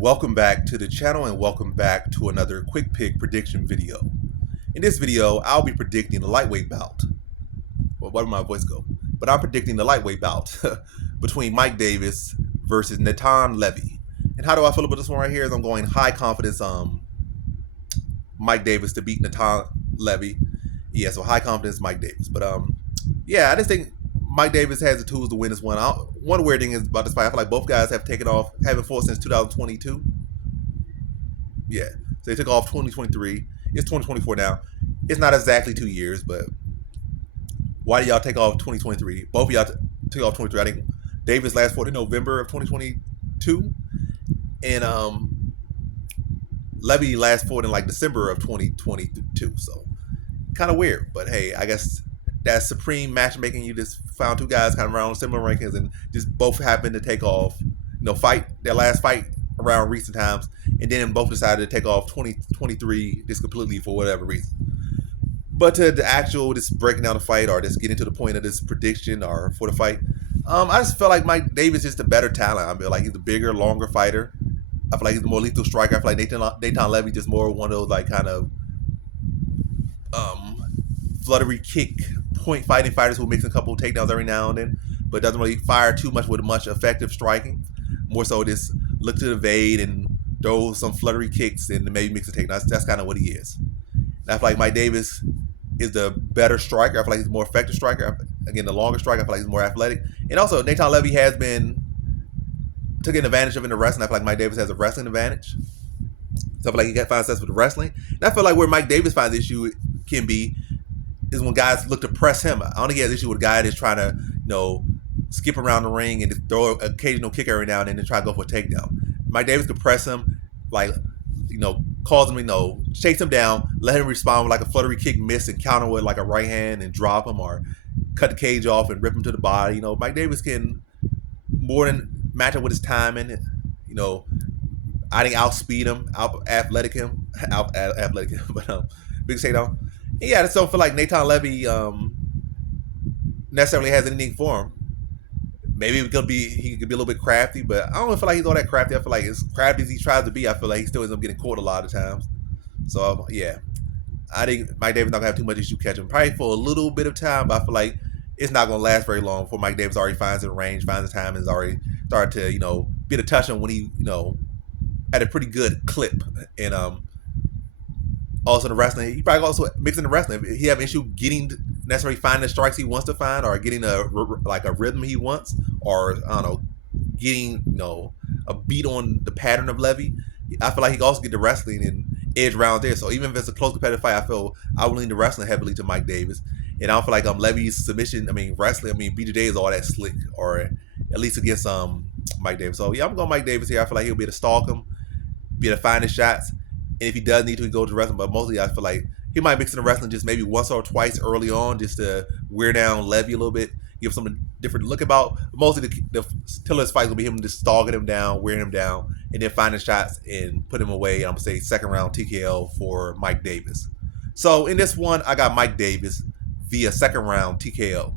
Welcome back to the channel and welcome back to another quick pick prediction video. In this video, I'll be predicting the lightweight bout. Well, where did my voice go? But I'm predicting the lightweight bout between Mike Davis versus Natan Levy. And how do I feel about this one right here? Is I'm going high confidence Mike Davis to beat Natan Levy. Yeah, so high confidence Mike Davis. But yeah, I just think Mike Davis has the tools to win this one. One weird thing is about this fight, I feel like both guys have taken off, haven't fought since 2022. Yeah, so they took off 2023. It's 2024 now. It's not exactly 2 years, but why do y'all take off 2023? Both of y'all took off 23. I think Davis last fought in November of 2022, and Levy last fought in like December of 2022. So kind of weird, but hey, I guess that supreme matchmaking. You just found two guys kind of around similar rankings and just both happened to take off, fight their last fight around recent times, and then both decided to take off 2023 just completely for whatever reason. But to the actual just breaking down the fight or just getting to the point of this prediction or for the fight, I just felt like Mike Davis is the better talent. I feel like he's a bigger, longer fighter. I feel like he's the more lethal striker. I feel like Natan Levy just more one of those like kind of fluttery kick point fighting fighters who makes a couple of takedowns every now and then, but doesn't really fire too much with much effective striking. More so just look to evade and throw some fluttery kicks and maybe mix a takedown. That's kind of what he is. And I feel like Mike Davis is the better striker. I feel like he's a more effective striker. Again, the longer striker. I feel like he's more athletic. And also, Natan Levy has been taken advantage of in the wrestling. I feel like Mike Davis has a wrestling advantage. So I feel like he finds success with the wrestling. And I feel like where Mike Davis finds the issue can be is when guys look to press him. I don't think he has an issue with a guy that's trying to, skip around the ring and just throw an occasional kick every now and then and try to go for a takedown. Mike Davis could press him, cause him, chase him down, let him respond with like a fluttery kick, miss, and counter with like a right hand and drop him or cut the cage off and rip him to the body. Mike Davis can more than match up with his timing. I think outspeed him, out athletic him, but big takedown. Yeah, I just don't feel like Natan Levy necessarily has anything for him. Maybe he could be a little bit crafty, but I don't feel like he's all that crafty. I feel like as crafty as he tries to be, I feel like he still ends up getting caught a lot of times. So yeah, I think Mike Davis not gonna have too much issue catching him. Probably for a little bit of time, but I feel like it's not gonna last very long before Mike Davis already finds the range, finds the time, and has already started to get a touch on when he at a pretty good clip. And also the wrestling, he probably also mixing the wrestling. He have an issue getting necessarily finding the strikes he wants to find, or getting a rhythm he wants, or I don't know, getting a beat on the pattern of Levy. I feel like he can also get the wrestling and edge around there. So even if it's a close competitive fight, I would lean the wrestling heavily to Mike Davis. And I don't feel like Levy's submission, wrestling, BJJ is all that slick, or at least against Mike Davis. So yeah, I'm going Mike Davis here. I feel like he'll be able to stalk him, be able to find his shots. And if he does need to, he go to wrestling. But mostly, I feel like he might mix in the wrestling just maybe once or twice early on, just to wear down Levy a little bit, give him something different to look about. But mostly, the till his fights will be him just stalking him down, wearing him down, and then finding shots and put him away. I'm gonna say second round TKO for Mike Davis. So in this one, I got Mike Davis via second round TKO.